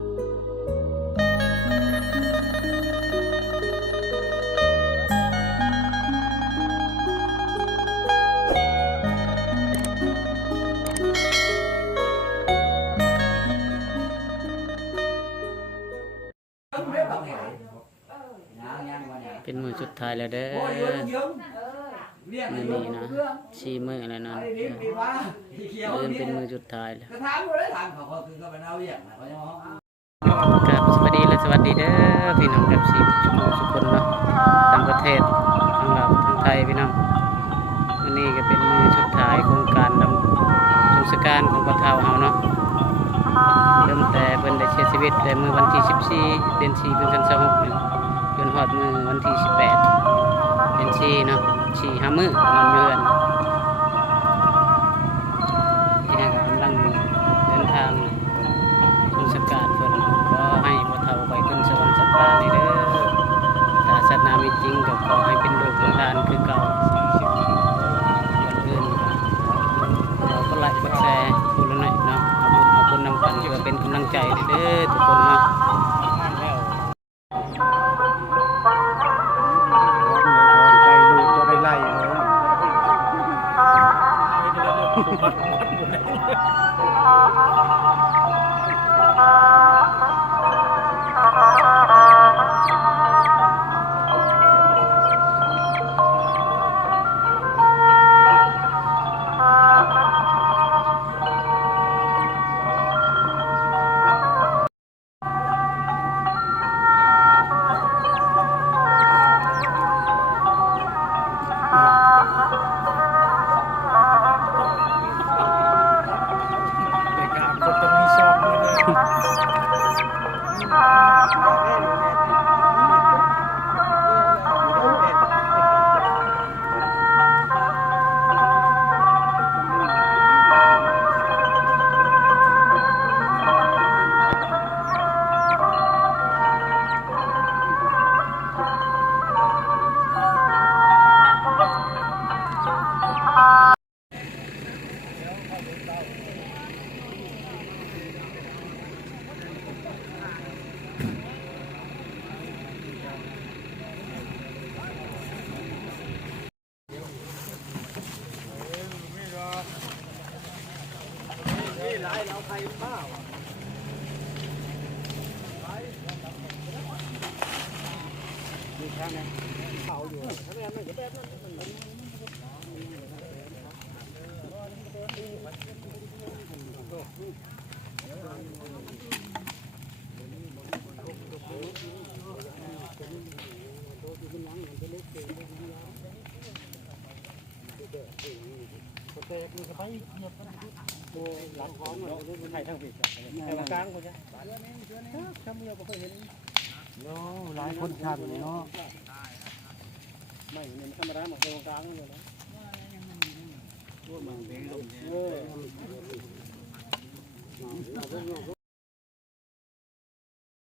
เป็นมือสุดท้ายแล้วเด้อมือนี้นะ4 มื้อแล้วนะเป็นมือสุดท้ายแล้วครับสวัสดีและสวัสดีเด้อพี่น้องกับ4ชั่วโมงทุกคนเนาะต่างประเทศทั้งลาวทั้งไทยพี่น้องวันนี้ก็เป็นมือสุดท้ายของการดำสงการของพ่อเฒ่าเฮาเนาะเริ่มแต่เพิ่นได้เสียชีวิตแต่มื้อวันที่14เดือน4ปี2026นี่จนฮอดมื้อวันที่18เดือน4เนาะ4-5 มื้อนอนอยู่เรือนที่นั่นก็กำลังเดินทางสงการเพิ่นก็ให้พ่อเฒ่าไปขึ้นสวรรค์สักการนี่เด้อถ้าศาสนามีจริงก็ขอให้เป็นลูกเป็นหลานคือเก่าวันอื่นเราก็ไลค์กดแชร์พูดแล้วหน่อยเนาะเอาบุญนำกันเพื่อเป็นกำลังใจเด้อทุกคนเนาะหลังของเราไทยทั้งปีไทยกลางคนจ้ะทำเมื่อก็เห็นเนาะหลายคนทันเนาะไม่เนี่ยธรรมดาหมดไทยกลางเลยนะตัวมันเป็นลมเนี่ย